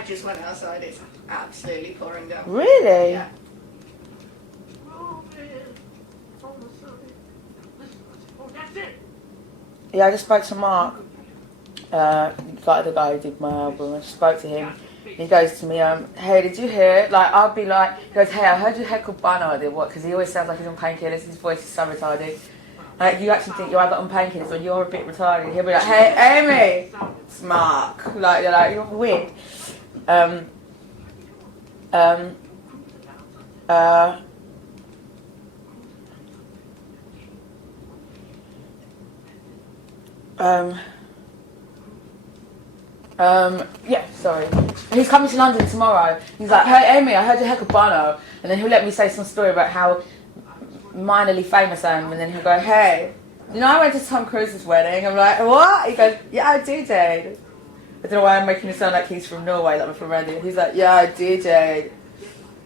I just went outside. It's absolutely pouring down. Really? Yeah. Yeah, I just spoke to Mark, the guy who did my album. I just spoke to him. He goes to me, hey, did you hear? Like, I'll be like, he goes, hey, I heard you heckle Bono. I did what? Because he always sounds like he's on painkillers. His voice is so retarded. Like, you actually think you're either on painkillers or you're a bit retarded. He'll be like, hey, Amy, it's Mark. Like, you're weird. Yeah, sorry. He's coming to London tomorrow. He's like, hey Amy, I heard you heckle Bono. And then he'll let me say some story about how minorly famous I am. And then he'll go, hey, you know I went to Tom Cruise's wedding? I'm like, what? He goes, yeah, I DJ'd. I don't know why I'm making it sound like he's from Norway, like I'm from around here. He's like, yeah, I DJ'd.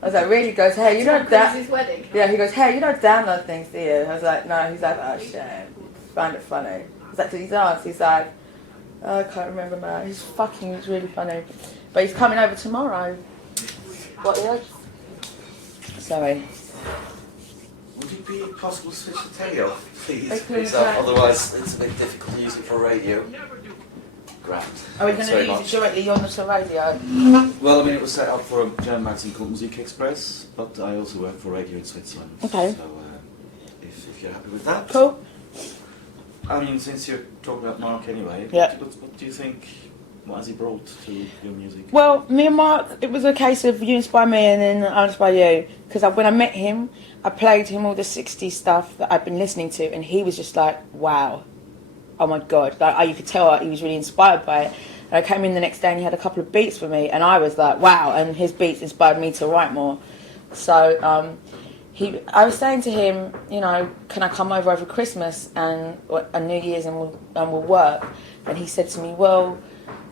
I was like, really? He goes, hey, you don't wedding? Yeah, he goes, hey, you don't download things, do you? I was like, no. He's like, oh shit, find it funny. He's like, did he dance? He's like, oh, I can't remember, man. He's really funny. But he's coming over tomorrow. What, yeah? Sorry. Would it be possible to switch the telly off, please? Please, otherwise, it's a bit difficult to use it for radio. Grand. Are we going to use it directly on the radio? Well, I mean, it was set up for a German magazine called Musik Express, but I also work for radio in Switzerland. Okay. So, if you're happy with that. Cool. I mean, since you're talking about Mark anyway, yeah. What do you think, what has he brought to your music? Well, me and Mark, it was a case of you inspire me and then I inspire you. Because when I met him, I played him all the 60s stuff that I'd been listening to, and he was just like, wow, oh my God. Like, you could tell he was really inspired by it. And I came in the next day and he had a couple of beats for me, and I was like, wow, and his beats inspired me to write more. So, I was saying to him, you know, can I come over Christmas and New Year's and we'll work? And he said to me, well,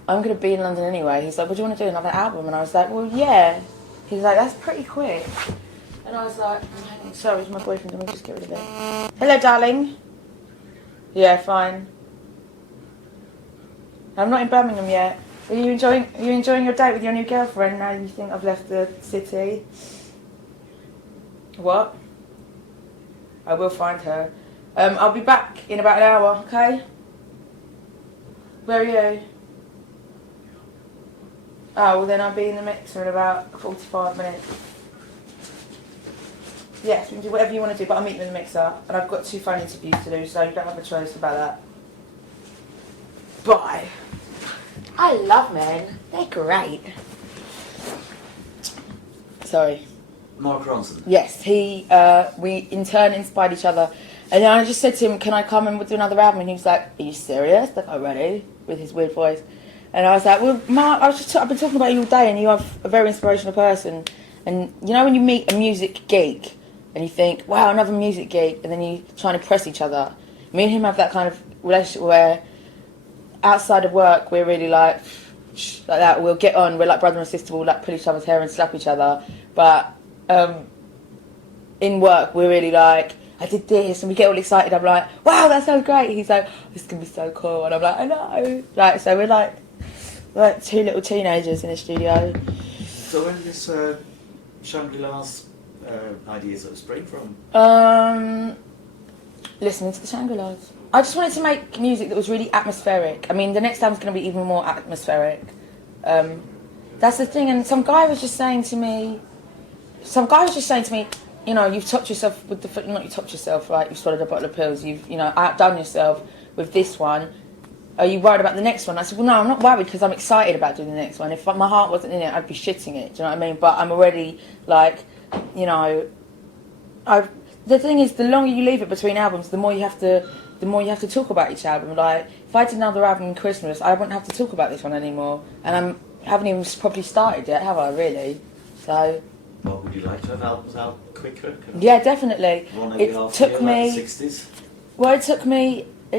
I'm going to be in London anyway. He's like, well, do you want to do another album? And I was like, well, yeah. He's like, that's pretty quick. And I was like, sorry, it's my boyfriend. Let me just get rid of it. Hello, darling. Yeah, fine. I'm not in Birmingham yet. Are you enjoying your date with your new girlfriend now you think I've left the city? What? I will find her. I'll be back in about an hour, okay? Where are you? Oh, well then I'll be in the mixer in about 45 minutes. Yes, we can do whatever you want to do, but I'll meet you in the mixer. And I've got 2 phone interviews to do, so you don't have a choice about that. Bye. I love men. They're great. Sorry. Mark Ronson? Yes, we in turn inspired each other. And then I just said to him, can I come and we'll do another album? And he was like, are you serious? Like, already? With his weird voice. And I was like, well, Mark, I've been talking about you all day, and you are a very inspirational person. And you know when you meet a music geek, and you think, wow, another music geek, and then you try and impress each other. Me and him have that kind of relationship where outside of work, we're really like that. We'll get on, we're like brother and sister, we'll like pull each other's hair and slap each other. But in work, we're really like, I did this, and we get all excited. I'm like, wow, that sounds great. He's like, this is going to be so cool. And I'm like, I know. Like, so we're like 2 little teenagers in a studio. So where did this Shangri-La's idea sort of spring from? Listening to the Shangri-Las. I just wanted to make music that was really atmospheric. I mean, the next album's going to be even more atmospheric. That's the thing. And some guy was just saying to me, you know, you've topped yourself with the, not you topped yourself, right? You've swallowed a bottle of pills. You've, you know, outdone yourself with this one. Are you worried about the next one? I said, well, no, I'm not worried because I'm excited about doing the next one. If my heart wasn't in it, I'd be shitting it. Do you know what I mean? But I'm already, like, you know, the thing is, the longer you leave it between albums, the more you have to talk about each album. Like, if I did another album in Christmas, I wouldn't have to talk about this one anymore. And I haven't even probably started yet, have I, really? So... Well, would you like to have albums out quicker? Yeah, definitely. It took me... Like 60s? Well, it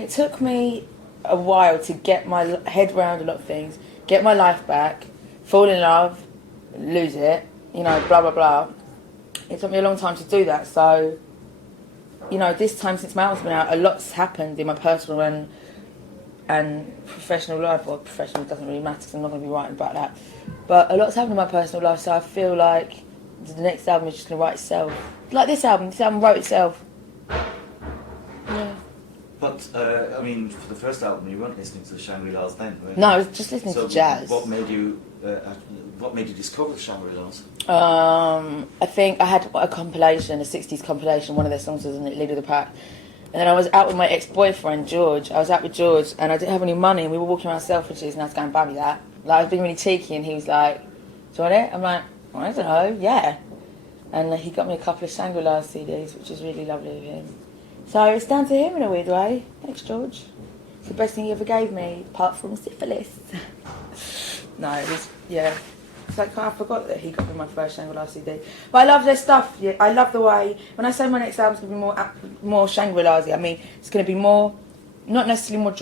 took me a while to get my head around a lot of things, get my life back, fall in love, lose it, you know, blah, blah, blah. It took me a long time to do that, so, you know, this time since my album's been out, a lot's happened in my personal and and professional life, or professional doesn't really matter because I'm not going to be writing about that. But a lot's happened in my personal life, so I feel like the next album is just going to write itself. Like this album wrote itself. Yeah. But, I mean, for the first album, you weren't listening to the Shangri-Las then, were you? No, I was just listening to jazz. What made you discover the Shangri-Las? I think I had a compilation, a 60s compilation, one of their songs was in Lead of the Pack. And then I was out with my ex-boyfriend, George. I was out with George, and I didn't have any money, and we were walking around Selfridges, and I was going, buy me that. Like, I was being really cheeky, and he was like, do you want it? I'm like, I don't know, yeah. And he got me a couple of Shangri-Las CDs, which was really lovely of him. So it's down to him in a weird way. Thanks, George. It's the best thing he ever gave me, apart from syphilis. No, it was, yeah. It's like, I forgot that he got me my first Shangri-La CD. But I love their stuff. Yeah, I love the way, when I say my next album's going to be more Shangri-La-y, I mean, it's going to be more, not necessarily more,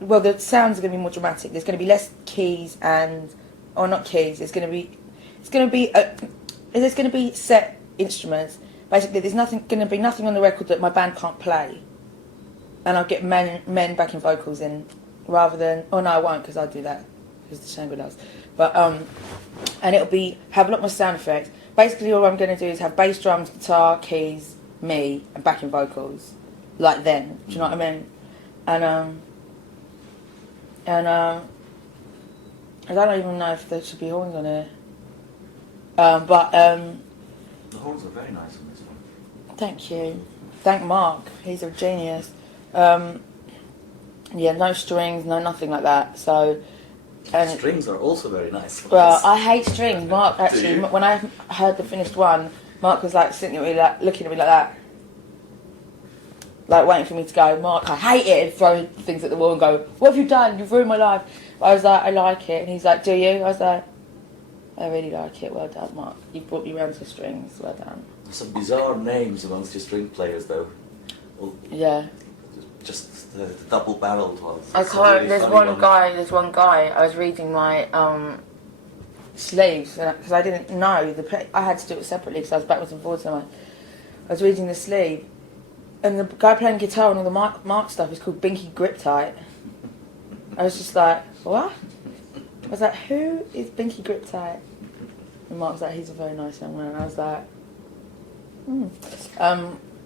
well, the sounds are going to be more dramatic. There's going to be less keys or not keys, there's going to be set instruments. Basically, there's going to be nothing on the record that my band can't play. And I'll get men backing vocals in, rather than, oh no, I won't, because I'll do that, because the Shangri-Las. But, and it'll have a lot more sound effects. Basically, all I'm going to do is have bass drums, guitar, keys, me, and backing vocals. Like them, do you know what I mean? And I don't even know if there should be horns on it. The horns are very nice on this one. Thank you. Thank Mark. He's a genius. Yeah, no strings, no nothing like that. So, strings are also very nice. Well, I hate strings. Mark actually, when I heard the finished one, Mark was like sitting at me, like looking at me like that, like waiting for me to go. Mark, I hate it, and throw things at the wall and go, "What have you done? You've ruined my life." But I was like, "I like it," and he's like, "Do you?" I was like, I really like it. Well done, Mark. You brought me round to strings. Well done. Some bizarre names amongst your string players, though. Well, yeah. Just the double-barreled ones. I can't. There's one guy. I was reading my sleeves because I didn't know I had to do it separately because I was backwards and forwards. I was reading the sleeve, and the guy playing guitar and all the Mark stuff is called Binky Grip Tight. I was just like, what? I was like, who is Binky Grip Tight? And Mark was like, he's a very nice young man. And I was like,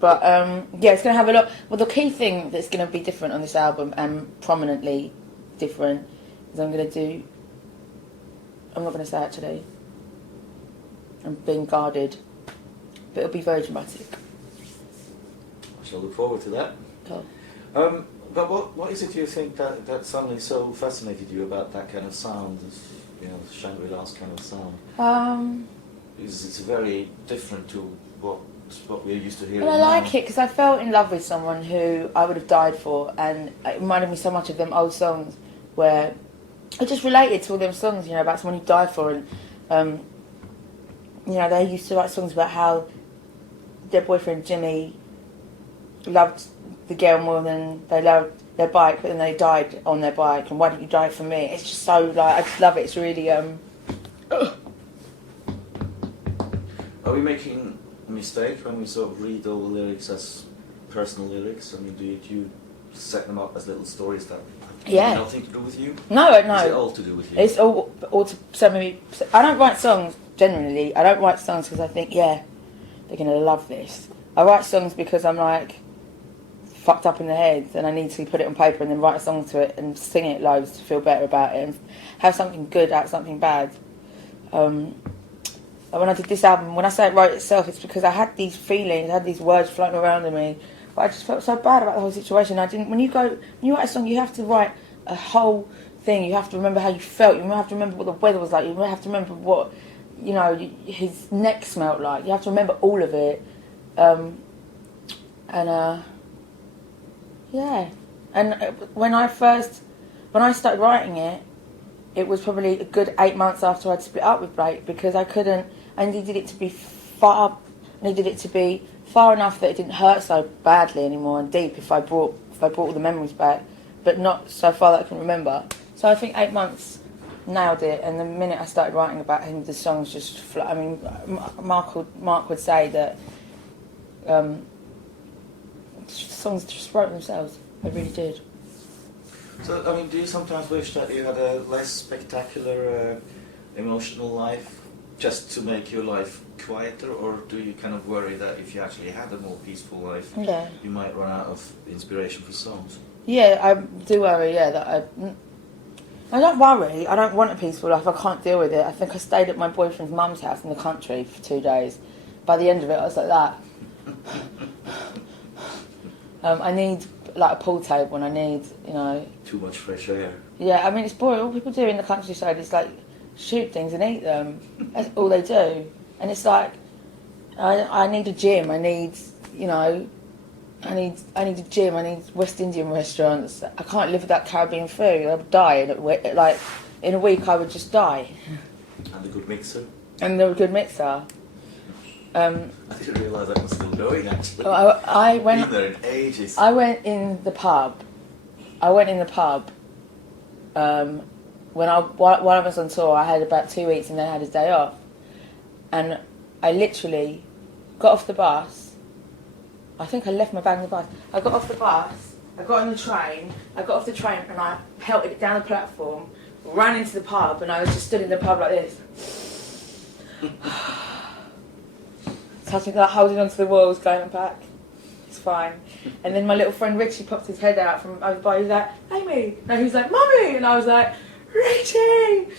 yeah, it's going to have a lot. Well, the key thing that's going to be different on this album, and prominently different, is I'm not going to say it today. I'm being guarded. But it'll be very dramatic. I shall look forward to that. Cool. But what is it you think that suddenly so fascinated you about that kind of sound, Shangri-La's kind of sound? Because it's very different to what we're used to hearing. Well, I like it because I fell in love with someone who I would have died for, and it reminded me so much of them old songs where I just related to all them songs, about someone who died for, and they used to write songs about how their boyfriend Jimmy loved the girl more than they loved their bike, but then they died on their bike, and why didn't you die for me? It's just so, I just love it. It's really, Are we making a mistake when we sort of read all the lyrics as personal lyrics? I mean, do you set them up as little stories that have nothing to do with you? No. Is it all to do with you? It's all to so many. I don't write songs, generally. I don't write songs because I think, they're going to love this. I write songs because I'm like, fucked up in the head, and I need to put it on paper and then write a song to it and sing it loads to feel better about it and have something good out of something bad. When I did this album, when I say it wrote itself, it's because I had these feelings, I had these words floating around in me, but I just felt so bad about the whole situation. When you write a song, you have to write a whole thing. You have to remember how you felt. You have to remember what the weather was like. You have to remember what his neck smelled like. You have to remember all of it. And when I started writing it, it was probably a good 8 months after I'd split up with Blake, because I needed it to be far enough that it didn't hurt so badly anymore and deep if I brought all the memories back, but not so far that I can remember. So I think 8 months nailed it, and the minute I started writing about him, the songs just I mean, Mark would say that songs just wrote themselves. They really did. So, I mean, do you sometimes wish that you had a less spectacular emotional life, just to make your life quieter, or do you kind of worry that if you actually had a more peaceful life, Yeah. you might run out of inspiration for songs? Yeah, I do worry, yeah, that I don't worry, I don't want a peaceful life, I can't deal with it. I think I stayed at my boyfriend's mum's house in the country for 2 days. By the end of it, I was like that. I need like a pool table and I need, you know... Too much fresh air. Yeah, I mean, it's boring. All people do in the countryside is like shoot things and eat them. That's all they do. And it's like, I need a gym, I need, you know... I need a gym. I need West Indian restaurants. I can't live without Caribbean food. I would die like in a week. I would just die. And a good mixer. And a good mixer. I didn't realise that was still going actually. I went. Been there in ages. I went in the pub. When while I was on tour. I had about 2 weeks and then I had a day off. And I literally got off the bus. I think I left my bag in the bus. I got off the bus, I got on the train, I got off the train and I pelted it down the platform, ran into the pub and I was just stood in the pub like this. Touching, like, holding onto the walls, going, I'm back. It's fine. And then my little friend Richie popped his head out from over by, he was like, Amy! And he was like, Mummy! And I was like, Richie!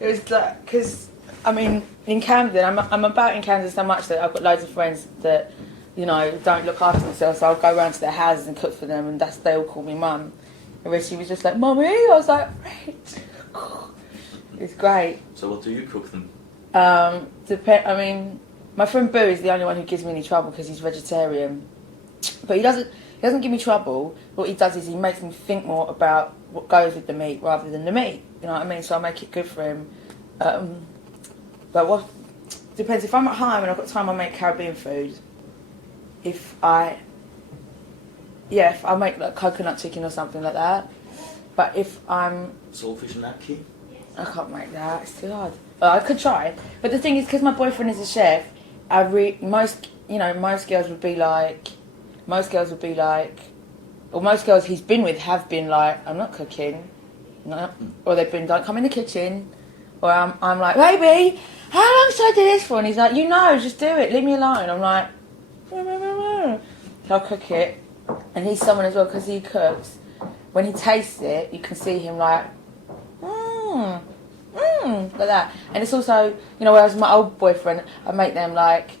It was like, because, I mean, in Camden, I'm about in Camden so much that I've got loads of friends that, you know, don't look after themselves, so I'll go around to their houses and cook for them, and they all call me Mum. And Richie was just like, Mummy! I was like, Rich! It's great. So what do you cook them? I mean, my friend Boo is the only one who gives me any trouble because he's vegetarian. But he doesn't give me trouble. What he does is he makes me think more about what goes with the meat rather than the meat. You know what I mean? So I make it good for him. But what depends. If I'm at home and I've got time, I make Caribbean food. If I make like coconut chicken or something like that. But if I'm... Saltfish and ackee? I can't make that, it's too hard. I could try. But the thing is, because my boyfriend is a chef, most girls would be like... Or most girls he's been with have been like, I'm not cooking. No. Or they've been, don't come in the kitchen. Or I'm like, baby, how long should I do this for? And he's like, you know, just do it, leave me alone. I'm like... So I'll cook it, and he's someone as well because he cooks. When he tastes it, you can see him like, like that. And it's also, you know, whereas my old boyfriend, I make them like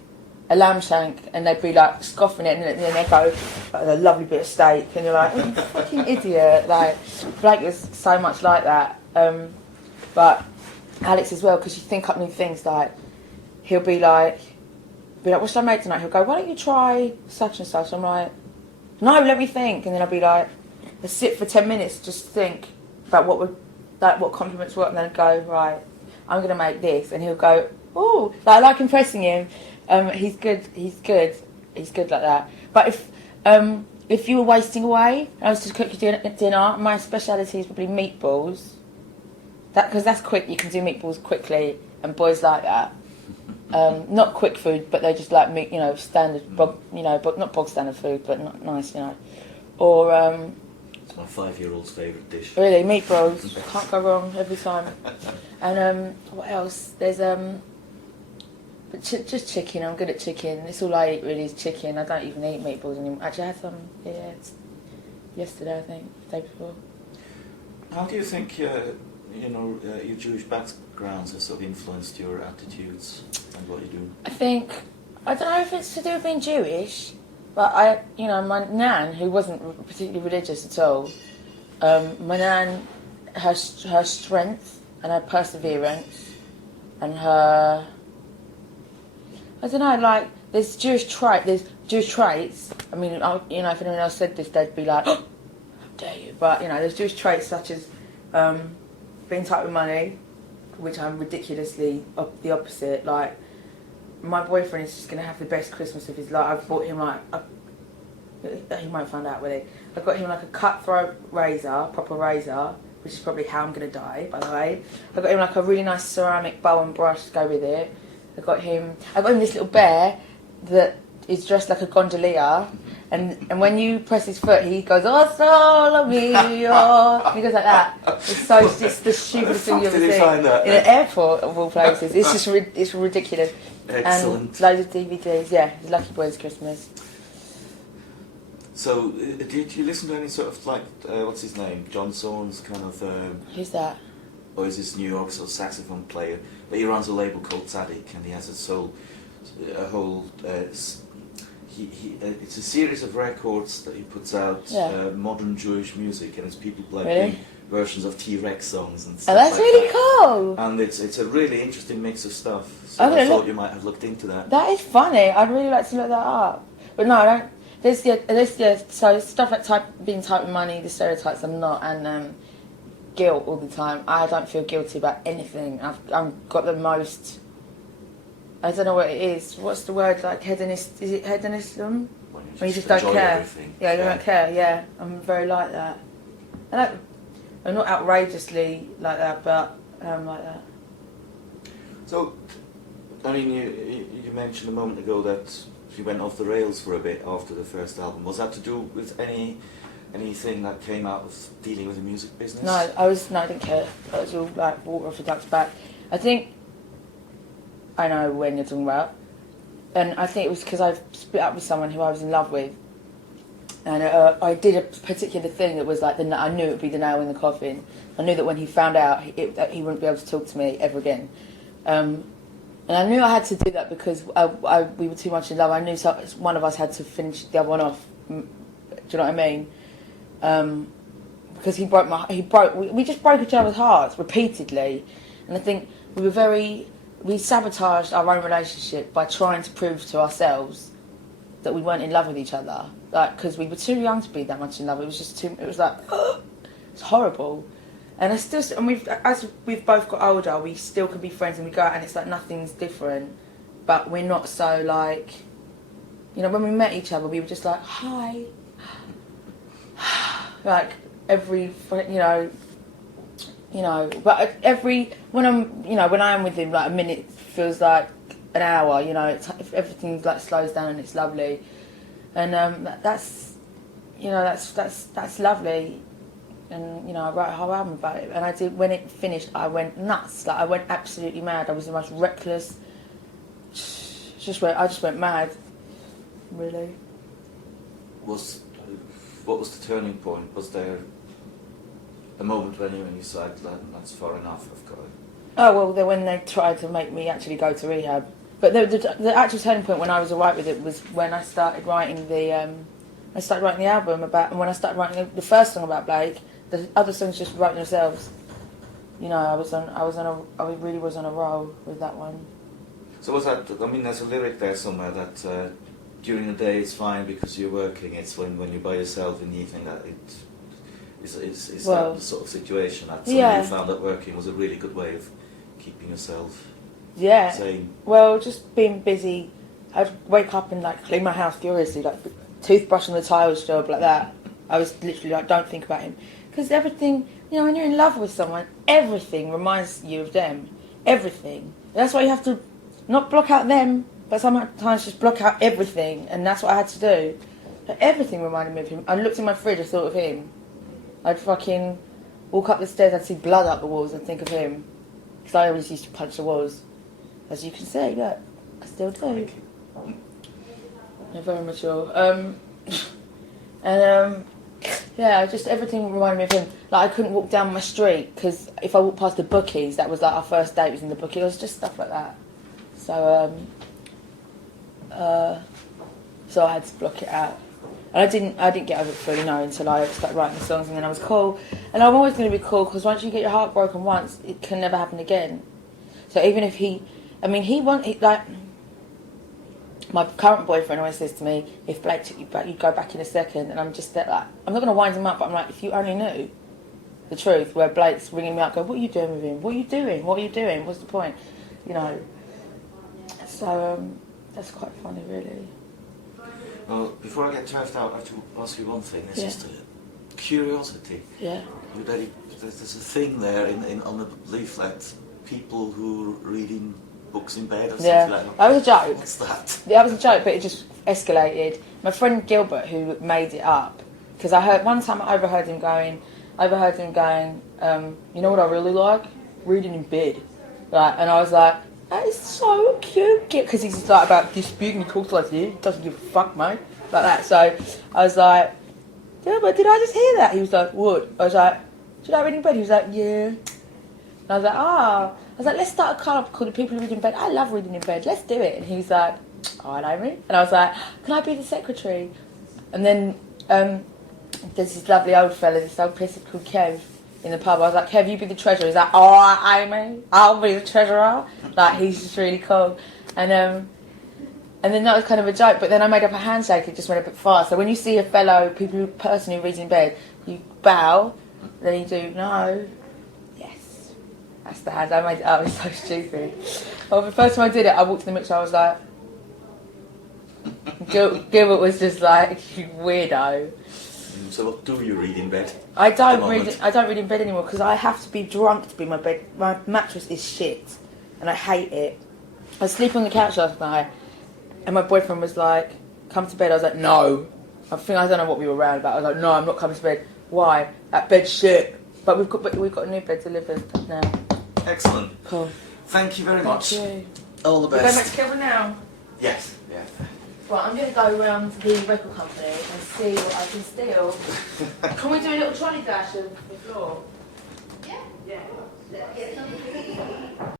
a lamb shank, and they'd be like scoffing it, and then they go like a lovely bit of steak, and you're like, oh, you fucking idiot. Like Blake was so much like that, but Alex as well, because you think up new things. Like he'll be like, what should I make tonight? He'll go, why don't you try such and such? I'm like, no, let me think. And then I'll be like, let's sit for 10 minutes, just think about what compliments work, and then I'd go, right, I'm going to make this. And he'll go, oh, I like impressing him. He's good like that. But if you were wasting away and I was to cook you dinner, my speciality is probably meatballs. Because that's quick, you can do meatballs quickly, and boys like that. Not quick food, but they just like meat, you know, standard, not bog standard food, but not nice, you know. Or it's my 5-year-old's favourite dish. Really, meatballs, can't go wrong every time. And what else? There's but just chicken. I'm good at chicken. It's all I eat really is chicken. I don't even eat meatballs anymore. Actually, I had some yesterday, I think, the day before. How do you think your Jewish backgrounds have sort of influenced your attitudes and what you do? I don't know if it's to do with being Jewish, but my nan, who wasn't particularly religious at all, my nan, her strength and her perseverance and her, I don't know, like, there's Jewish traits. I mean, if anyone else said this, they'd be like, oh, how dare you? But, there's Jewish traits such as being tight with money, which I'm ridiculously the opposite. Like, my boyfriend is just going to have the best Christmas of his life. I've bought him he won't find out, will he? I've got him like a cutthroat razor, proper razor, which is probably how I'm going to die, by the way. I've got him like a really nice ceramic bowl and brush to go with it. I got him this little bear that is dressed like a gondolier, and when you press his foot, he goes, "Oh, solo mio." He goes like that. It's the stupidest thing you've ever Did he find that? seen in an airport of all places. It's just it's ridiculous. Excellent. And loads of DVDs. Yeah, it's Lucky Boys Christmas. So, did you listen to any sort of like what's his name, John Soane's kind of? Who's that? Or is this New York sort of saxophone player? But he runs a label called Tzadik, and he has a whole. It's a series of records that he puts out, modern Jewish music, and it's people playing versions of T-Rex songs and stuff. Oh, that's like really that. cool. And it's a really interesting mix of stuff. So I thought you might have looked into that. That is funny. I'd really like to look that up. But no, I don't. So stuff like being typed with money, the stereotypes I'm not, and guilt all the time. I don't feel guilty about anything. I've got the most. I don't know what it is. What's the word? Like hedonist? Is it hedonism? When you just don't care. Everything. Yeah, you don't care. Yeah, I'm very like that. I'm not outrageously like that, but I'm like that. So, I mean, you mentioned a moment ago that you went off the rails for a bit after the first album. Was that to do with anything that came out of dealing with the music business? No, I didn't care. It was all like water off a duck's back. I think I know when you're talking about, and I think it was because I split up with someone who I was in love with, and I did a particular thing that was like I knew it would be the nail in the coffin. I knew that when he found out, that he wouldn't be able to talk to me ever again. And I knew I had to do that because we were too much in love. I knew one of us had to finish the other one off. Do you know what I mean? Because we just broke each other's hearts repeatedly. And I think we sabotaged our own relationship by trying to prove to ourselves that we weren't in love with each other. Like, because we were too young to be that much in love. It was just it was like, it's horrible. And as we've both got older, we still can be friends and we go out and it's like nothing's different. But we're not so like, when we met each other, we were just like, hi. Like every, but when I am with him, like a minute feels like an hour, if everything like slows down and it's lovely. And that's lovely. And I wrote a whole album about it, and I did. When it finished, I went nuts. Like I went absolutely mad. I was the most reckless. I just went mad. Really. What was the turning point? Was there a moment when you said that's far enough? I've got it. Oh well, when they tried to make me actually go to rehab. But the actual turning point when I was alright with it was when I started writing the album about, and when I started writing the first song about Blake. The other songs just wrote themselves. I really was on a roll with that one. So was that? I mean, there's a lyric there somewhere that during the day it's fine because you're working. It's when you're by yourself in the evening that it's that the sort of situation that you found that working was a really good way of keeping yourself sane. Well, just being busy. I'd wake up and like clean my house furiously, like toothbrush on the tiles job like that. I was literally like, don't think about him. Because everything, when you're in love with someone, everything reminds you of them. Everything. That's why you have to not block out them, but sometimes just block out everything. And that's what I had to do. Like, everything reminded me of him. I looked in my fridge, I thought of him. I'd fucking walk up the stairs, I'd see blood up the walls and think of him. Because I always used to punch the walls. As you can see, look, I still do. They're very mature. Just everything reminded me of him. Like I couldn't walk down my street because if I walked past the bookies, that was like our first date was in the bookie. It was just stuff like that. So I had to block it out. And I didn't get over it fully until I started writing the songs, and then I was cool. And I'm always going to be cool because once you get your heart broken once, it can never happen again. So even if my current boyfriend always says to me, if Blake took you back, you'd go back in a second. And I'm just like, I'm not going to wind him up, but I'm like, if you only knew the truth, where Blake's ringing me up, go, what are you doing with him? What are you doing? What are you doing? What's the point? So that's quite funny, really. Well, before I get turfed out, I have to ask you one thing. It's just a curiosity. Yeah. There's a thing there on the leaflet, people who are reading books in bed or something like that. That was a joke. What's that? Yeah, that was a joke, but it just escalated. My friend Gilbert, who made it up, because I heard one time I overheard him going, you know what I really like? Reading in bed. Like, and I was like, that is so cute, because he's just like about this big and he talks like this, doesn't give a fuck, mate, like that. So I was like, yeah, but did I just hear that? He was like, what? I was like, do you like reading in bed? He was like, yeah. And I was like, I was like, let's start a club called the People Who Read in Bed. I love reading in bed, let's do it. And he was like, all right, Amy. And I was like, can I be the secretary? And then there's this lovely old fella, this old pisser called Kev in the pub. I was like, Kev, you be the treasurer. He's like, all right, Amy, I'll be the treasurer. Like, he's just really cool. And then that was kind of a joke, but then I made up a handshake. It just went a bit fast. So when you see a fellow person who reads in bed, you bow, then you do no, yes. That's the hand. I made it up. It's so stupid. Well, the first time I did it, I walked in the mixer. I was like, Gilbert was just like, you weirdo. So what do you read in bed? I don't read in bed anymore because I have to be drunk to be in my bed. My mattress is shit, and I hate it. I was sleeping on the couch last night, and my boyfriend was like, "Come to bed." I was like, "No." I don't know what we were around about. I was like, "No, I'm not coming to bed." Why? That bed's shit. But we've got a new bed delivered now. Excellent. Cool. Thank you very much. Thank you. All the We're best. going back to Kelvin now. Yes. Yeah. Right, I'm going to go around to the record company and see what I can steal. Can we do a little trolley dash of the floor? Yeah. Yeah.